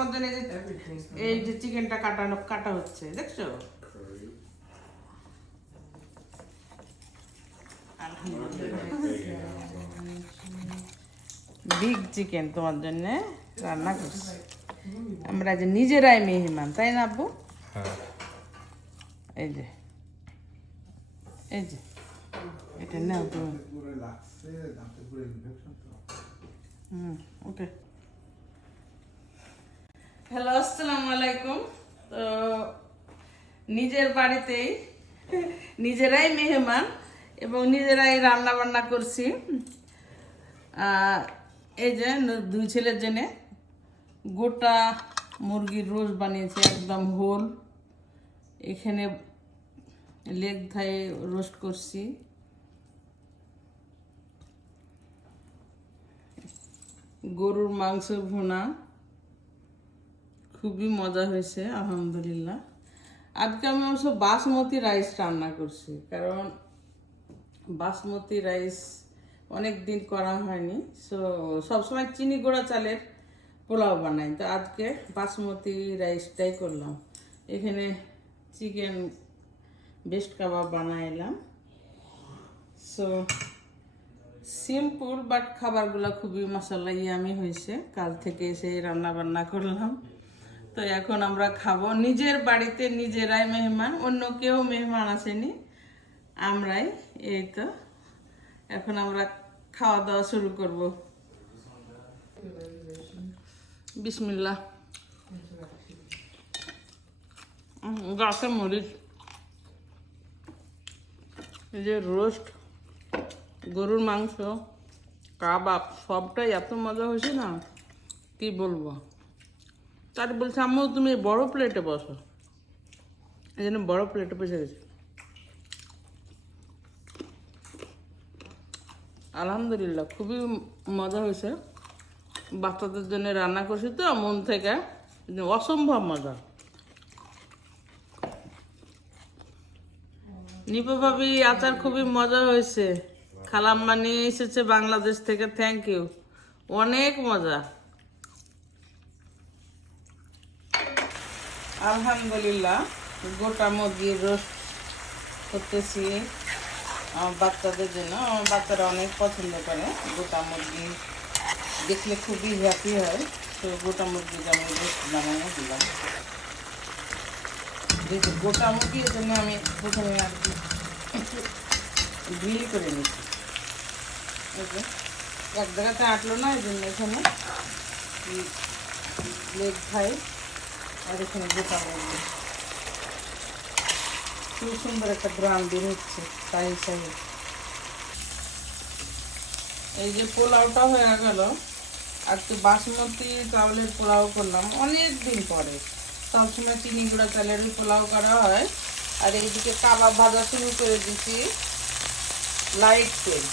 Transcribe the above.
তোমার জন্য এই যে চিকেনটা কাটা হচ্ছে, দেখছো? বিগ চিকেন তোমার জন্য রান্না করছি। আমরা যে নিজেরাই মেহমান, তাই না আব্বু? এই যে এটা নাও তুমি। ওকে, হ্যালো, আসসালামু আলাইকুম। তো নিজের বাড়িতেই নিজেরাই মেহমান এবং নিজেরাই রান্না বান্না করছি। এই যে দুই ছেলের জন্য গোটা মুরগির রোস্ট বানিয়েছি, একদম হোল। এখানে লেগ থাই রোস্ট করছি, গরুর মাংস ভুনা, খুবই মজা হয়েছে আলহামদুলিল্লাহ। আজকে আমি অবশ্য বাসমতি রাইস রান্না করছি, কারণ বাসমতি রাইস অনেক দিন করা হয়নি। সবসময় চিনি গুঁড়া চালের পোলাও বানাই, তো আজকে বাসমতি রাইসটাই করলাম। এখানে চিকেন বেস্ট কাবাব বানাইলাম। সিম্পল বাট খাবারগুলো খুবই মাশাআল্লাহ ইয়ামি হয়েছে। কাল থেকে এসে রান্না বান্না করলাম, তো এখন আমরা খাবো। নিজের বাড়িতে নিজেরাই মেহমান, অন্য কেউ মেহমান আসেনি, আমরাই। এই তো এখন আমরা খাওয়া দাওয়া শুরু করব। বিসমিল্লাহ। গাছে মরিচ, এই যে রোস্ট, গরুর মাংস, কাবাব, সবটাই এত মজা হয়েছে না কি বলবো। তার বলছে আম্মু তুমি বড় প্লেটে বসো, এই জন্য বড় প্লেটে বসে গেছি। আলহামদুলিল্লাহ খুবই মজা হয়েছে। বাচ্চাদের জন্য রান্না করছি তো মন থেকে, অসম্ভব মজা। নিপু ভাবি আচার খুবই মজা হয়েছে, খালাম্মা নিয়ে এসেছে বাংলাদেশ থেকে, থ্যাংক ইউ, অনেক মজা। আলহামদুলিল্লাহ গোটা মুরগির রোস্ট করতেছি আমার বাচ্চাদের জন্য। আমার বাচ্চারা অনেক পছন্দ করে গোটা মুরগি, দেখলে খুবই হ্যাপি হয়। তো গোটা মুরগির আমি রোস্ট বানানো দিলাম। যেহেতু গোটা মুরগির জন্য আমি প্রথমে আর কি গ্রিল করে নিচ্ছি। এক জায়গাতে আটলো না, এই জন্য এখানে লেগ থাই আর এখানে গোটা মুরগি, খুব সুন্দর একটা গ্রাম বের হচ্ছে তাই হিসাবে। এই যে পোলাওটা হয়ে গেল। আজকে বাসমতি চাউলের পোলাও করলাম অনেক দিন পরে। সবসময় চিনি গুঁড়া চালেরই পোলাও করা হয়। আর এইদিকে কাবাব ভাজা শুরু করে দিচ্ছি লাইট তেল।